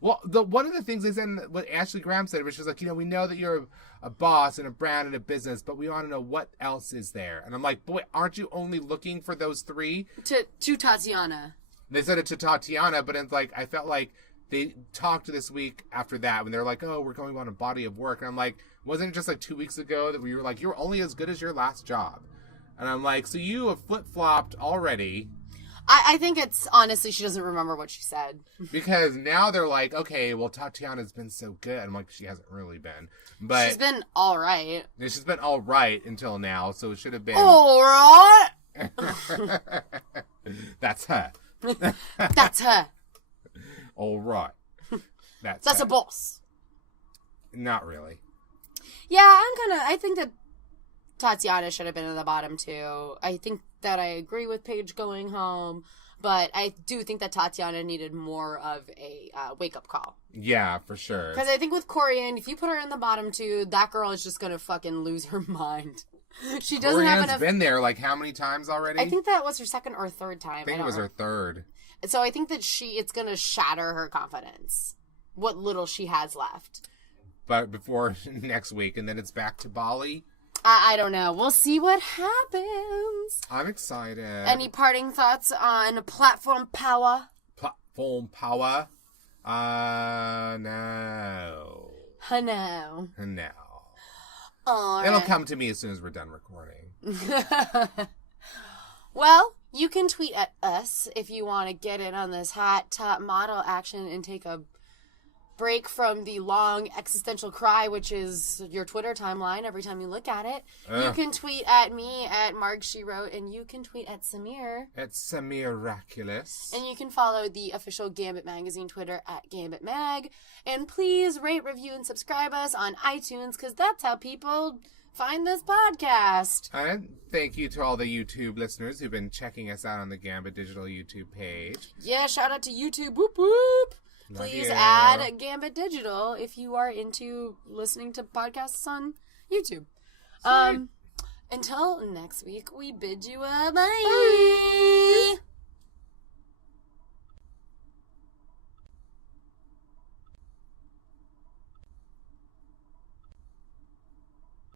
one of the things they said, what Ashley Graham said, was just we know that you're a boss and a brand and a business, but we want to know what else is there. And I'm like, boy, aren't you only looking for those 3? To Tatiana. They said it to Tatiana, but it's I felt like they talked this week after that when they're oh, we're going on a body of work. And I'm like, wasn't it just 2 weeks ago that we were you're only as good as your last job? And I'm so you have flip-flopped already. I think it's, honestly, she doesn't remember what she said. Because now they're okay, well, Tatiana's been so good. I'm she hasn't really been. But she's been all right. She's been all right until now, so it should have been... All right! That's her. That's her. All right. That's a boss. Not really. Yeah, I think that Tatiana should have been in the bottom 2. I think that I agree with Paige going home, but I do think that Tatiana needed more of a wake-up call. Yeah, for sure. Because I think with Corianne, if you put her in the bottom 2, that girl is just going to fucking lose her mind. She doesn't have enough... been there, how many times already? I think that was her 2nd or 3rd time. I think it was her 3rd. So I think that it's going to shatter her confidence. What little she has left. But before next week, and then it's back to Bali. I don't know. We'll see what happens. I'm excited. Any parting thoughts on platform power? Platform power? No. No. No. All right. It'll come to me as soon as we're done recording. Well, you can tweet at us if you want to get in on this hot top model action and take a break from the long existential cry, which is your Twitter timeline every time you look at it. You can tweet at me at Marg She Wrote, and you can tweet at Samir. At Samiraculous. And you can follow the official Gambit Magazine Twitter at Gambit Mag. And please rate, review, and subscribe us on iTunes, because that's how people find this podcast. And thank you to all the YouTube listeners who've been checking us out on the Gambit Digital YouTube page. Yeah, shout out to YouTube. Whoop whoop. Please add Gambit Digital if you are into listening to podcasts on YouTube. Until next week, we bid you a bye.